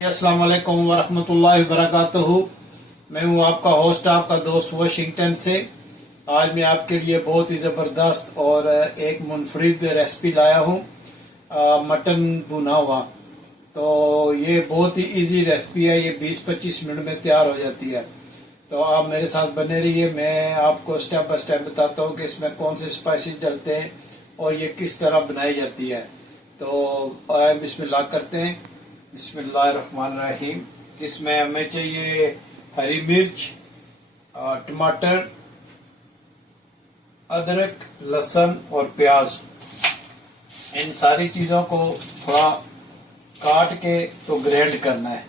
अस्सलाम वालेकुम वरहमतुल्लाहि वबरकातुहू। मैं हूँ आपका होस्ट, आपका दोस्त वाशिंगटन से। आज मैं आपके लिए बहुत ही ज़बरदस्त और एक मुनफरिद रेसिपी लाया हूँ, मटन भुना हुआ। तो ये बहुत ही इजी रेसिपी है, ये 20-25 मिनट में तैयार हो जाती है। तो आप मेरे साथ बने रहिए, मैं आपको स्टेप बाय स्टेप बताता हूँ कि इसमें कौन से स्पाइसेस डलते हैं और ये किस तरह बनाई जाती है। तो बिस्मिल्लाह करते हैं। बिस्मिल्लाहिर्रहमानिर्रहीम। इसमें हमें चाहिए हरी मिर्च, टमाटर, अदरक, लहसुन और प्याज। इन सारी चीज़ों को थोड़ा काट के तो ग्राइंड करना है।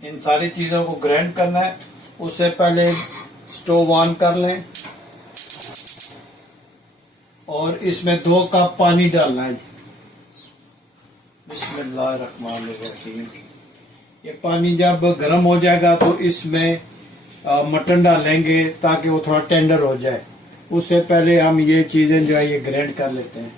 इन सारी चीज़ों को ग्राइंड करना है। उससे पहले स्टोव ऑन कर लें और इसमें 2 कप पानी डालना है। बिस्मिल्लाहिर्रहमानिर्रहीम। ये पानी जब गर्म हो जाएगा तो इसमें मटन डालेंगे ताकि वो थोड़ा टेंडर हो जाए। उससे पहले हम ये चीज़ें जो है ये ग्राइंड कर लेते हैं।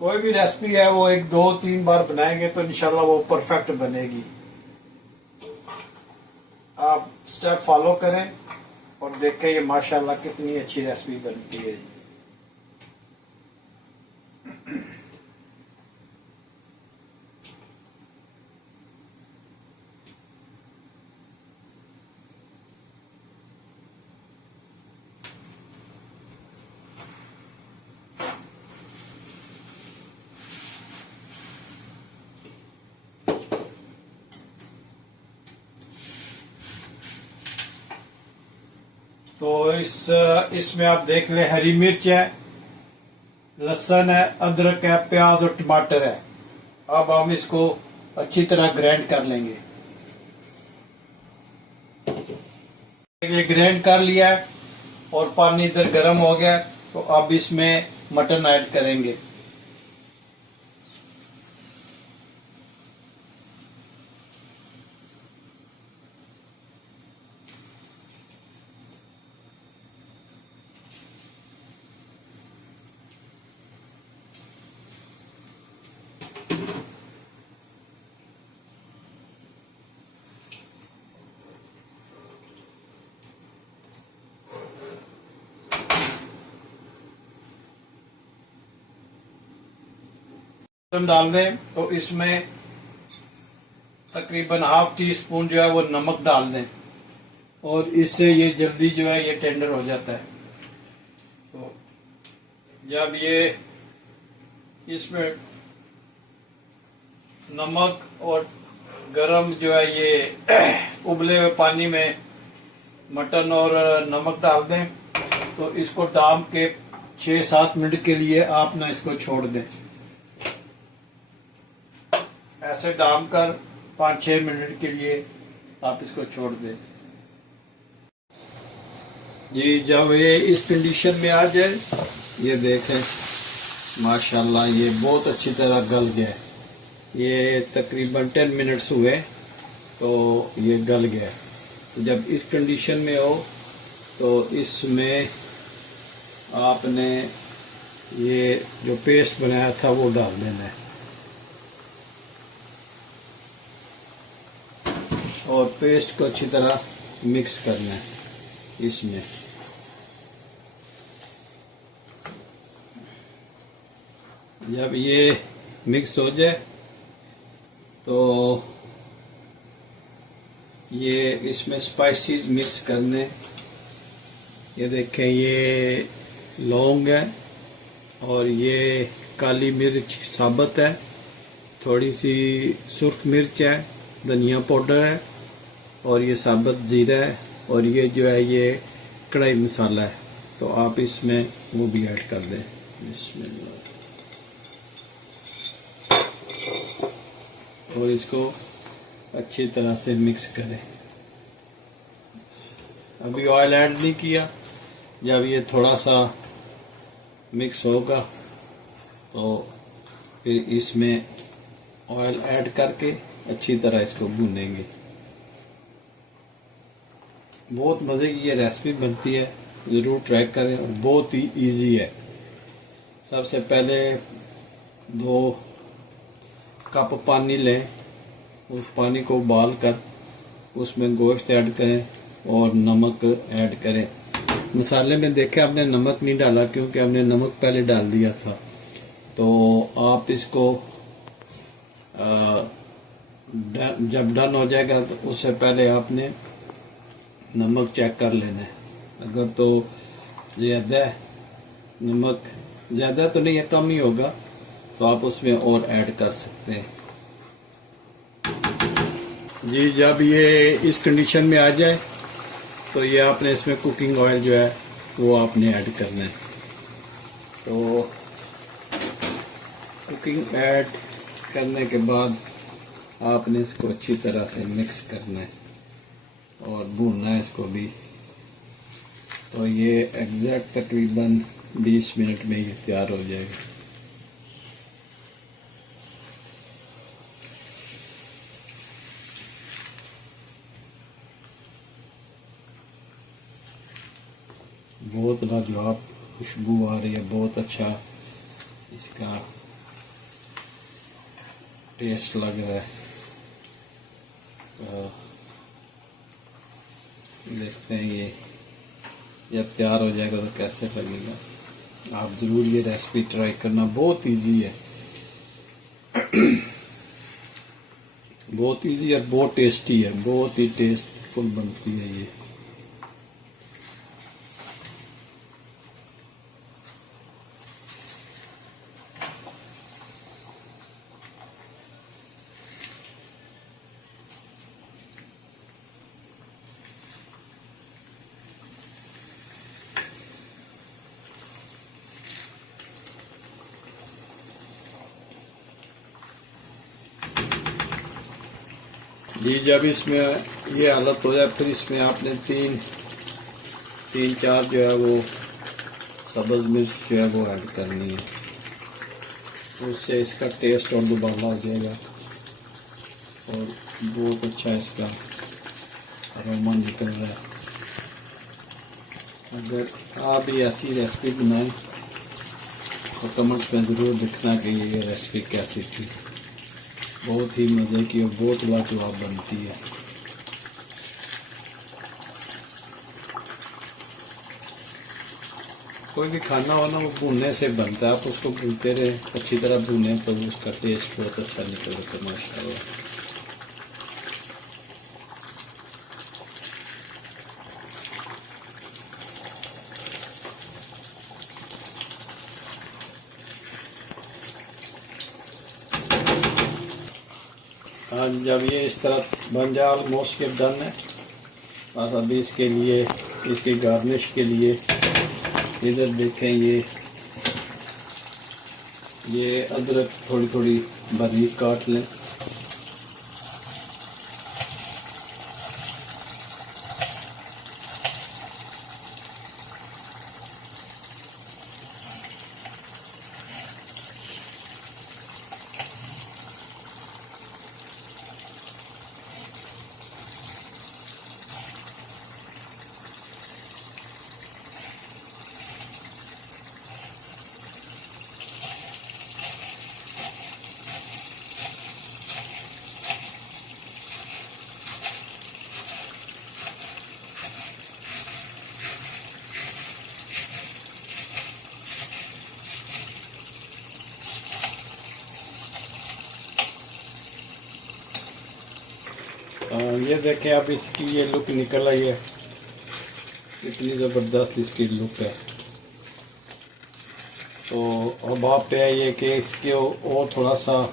कोई भी रेसिपी है वो 1-2-3 बार बनाएंगे तो इंशाल्लाह वो परफेक्ट बनेगी। आप स्टेप फॉलो करें और देखें ये माशाल्लाह कितनी अच्छी रेसिपी बनती है। तो इसमें आप देख ले, हरी मिर्च है, लहसुन है, अदरक है, प्याज और टमाटर है। अब हम इसको अच्छी तरह ग्राइंड कर लेंगे। ये ग्राइंड कर लिया है और पानी इधर गर्म हो गया, तो अब इसमें मटन ऐड करेंगे। मटन डाल दें तो इसमें तकरीबन ½ टी स्पून जो है वो नमक डाल दें और इससे ये जल्दी जो है ये टेंडर हो जाता है। तो जब ये इसमें नमक और गरम जो है ये उबले हुए पानी में मटन और नमक डाल दें तो इसको डाम के 6-7 मिनट के लिए आप ना इसको छोड़ दें। ऐसे डाम कर 5-6 मिनट के लिए आप इसको छोड़ दें। जी जब ये इस कंडीशन में आ जाए, ये देखें माशाल्लाह ये बहुत अच्छी तरह गल गया है। ये तकरीबन 10 मिनट्स हुए तो ये गल गया। तो जब इस कंडीशन में हो तो इसमें आपने ये जो पेस्ट बनाया था वो डाल देना है और पेस्ट को अच्छी तरह मिक्स करना है इसमें। जब ये मिक्स हो जाए तो ये इसमें स्पाइसेस मिक्स करने। ये देखें ये लौंग है और ये काली मिर्च साबुत है, थोड़ी सी सुर्ख मिर्च है, धनिया पाउडर है और ये साबुत ज़ीरा है और ये जो है ये कढ़ाई मसाला है। तो आप इसमें वो भी ऐड कर दें। बिस्मिल्लाह। और इसको अच्छी तरह से मिक्स करें। अभी ऑयल ऐड नहीं किया। जब ये थोड़ा सा मिक्स होगा तो फिर इसमें ऑयल ऐड करके अच्छी तरह इसको भूनेंगे। बहुत मज़े की ये रेसिपी बनती है, ज़रूर ट्राई करें और बहुत ही इजी है। सबसे पहले 2 कप पानी लें, उस पानी को उबाल कर उसमें गोश्त ऐड करें और नमक ऐड करें। मसाले में देखें आपने नमक नहीं डाला क्योंकि हमने नमक पहले डाल दिया था। तो आप इसको जब डन हो जाएगा तो उससे पहले आपने नमक चेक कर लेना है। अगर तो ज़्यादा नमक ज़्यादा तो नहीं है, कम ही होगा, तो आप उसमें और ऐड कर सकते हैं। जी जब ये इस कंडीशन में आ जाए तो ये आपने इसमें कुकिंग ऑयल जो है वो आपने ऐड करना है। तो कुकिंग ऐड करने के बाद आपने इसको अच्छी तरह से मिक्स करना है और भूनना है इसको भी। तो ये एग्जैक्ट तकरीबन 20 मिनट में ये तैयार हो जाएगा। बहुत लाजवाब खुशबू आ रही है, बहुत अच्छा इसका टेस्ट लग रहा है। तो देखते हैं ये जब तैयार हो जाएगा तो कैसे लगेगा। आप ज़रूर ये रेसिपी ट्राई करना, बहुत इजी है। बहुत इजी है, बहुत टेस्टी है, बहुत ही टेस्टफुल बनती है ये। जी जब इसमें ये हालत हो जाए फिर इसमें आपने तीन चार जो है वो सब्ज़ मिर्च जो है वो ऐड करनी है। उससे इसका टेस्ट और दुबारा हो जाएगा और बहुत अच्छा इसका अरोमा निकल रहा है। अगर आप भी ऐसी रेसिपी बनाएं तो कमेंट्स में ज़रूर लिखना कि ये रेसिपी कैसी थी। बहुत ही मज़े की और बहुत लाजवाब बनती है। कोई भी खाना हो ना वो भूनने से बनता है। आप उसको भूनते रहे, अच्छी तरह भूनें तो उसका टेस्ट बहुत अच्छा निकलेगा माशाल्लाह। आज जब ये इस तरह बन जाए ऑलमोस्ट के डन है। बस अभी इसके लिए इसकी गार्निश के लिए इधर देखें ये अदरक थोड़ी थोड़ी बारीक काट लें। ये देखें अब इसकी ये लुक निकल आई है, इतनी ज़बरदस्त इसकी लुक है। तो अब आप पे ये कि इसके और थोड़ा सा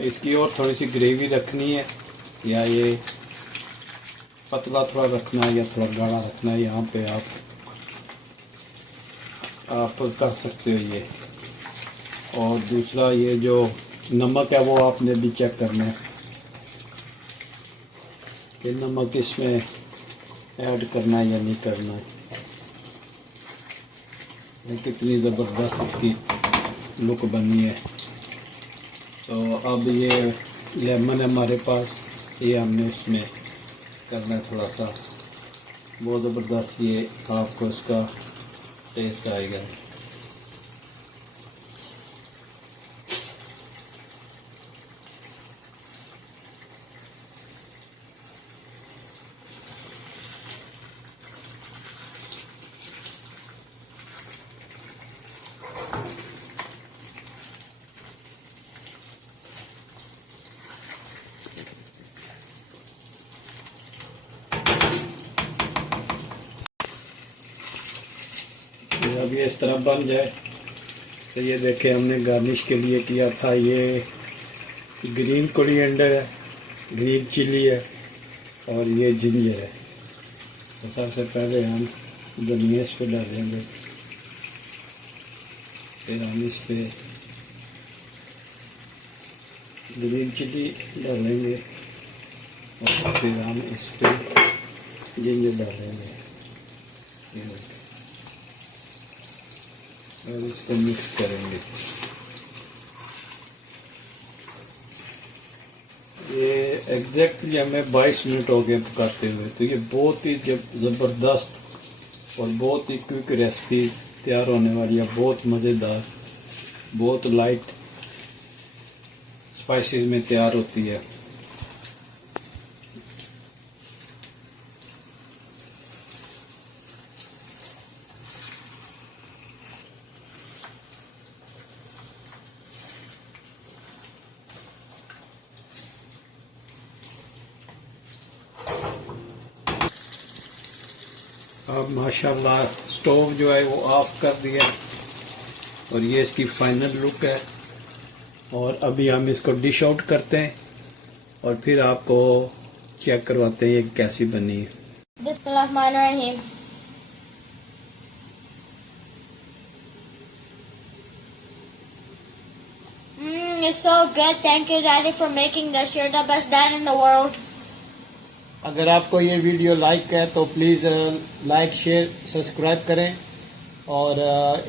इसकी और थोड़ी सी ग्रेवी रखनी है या ये पतला थोड़ा रखना है या थोड़ा गाढ़ा रखना है, यहाँ पे आप कर सकते हो ये। और दूसरा ये जो नमक है वो आपने भी चेक करना है कि नमक इसमें ऐड करना है या नहीं करना है। कितनी ज़बरदस्त इसकी लुक बनी है। तो अब ये लेमन है हमारे पास, ये हमने इसमें करना है थोड़ा सा। बहुत ज़बरदस्त ये आपको इसका टेस्ट आएगा। जब ये इस तरह बन जाए तो ये देखें, हमने गार्निश के लिए किया था ये ग्रीन कोरिएंडर है, ग्रीन चिली है और ये जिंजर है। तो सबसे पहले हम धनिया इस पे डालेंगे, फिर हम इस पे ग्रीन चिली डालेंगे और फिर हम इस पे जिंजर डालेंगे और इसको मिक्स करेंगे। ये एग्जैक्टली हमें 22 मिनट हो गए पकाते हुए। तो ये बहुत ही ज़बरदस्त और बहुत ही क्विक रेसिपी तैयार होने वाली है, बहुत मज़ेदार, बहुत लाइट स्पाइसेस में तैयार होती है। अब माशाल्लाह स्टोव जो है वो ऑफ कर दिया और ये इसकी फाइनल लुक है। और अभी हम इसको डिश आउट करते हैं और फिर आपको चेक करवाते हैं ये कैसी बनी है। बिस्मिल्लाहिर्रहमानिर्रहीम। It's so good. Thank you, Daddy, for making this. You're the best dad in the world. अगर आपको ये वीडियो लाइक है तो प्लीज़ लाइक शेयर सब्सक्राइब करें और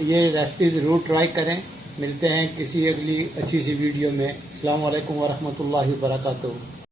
ये रेसिपी ज़रूर ट्राई करें। मिलते हैं किसी अगली अच्छी सी वीडियो में। अस्सलाम वालेकुम वरहमतुल्लाहि वबरकातुहू।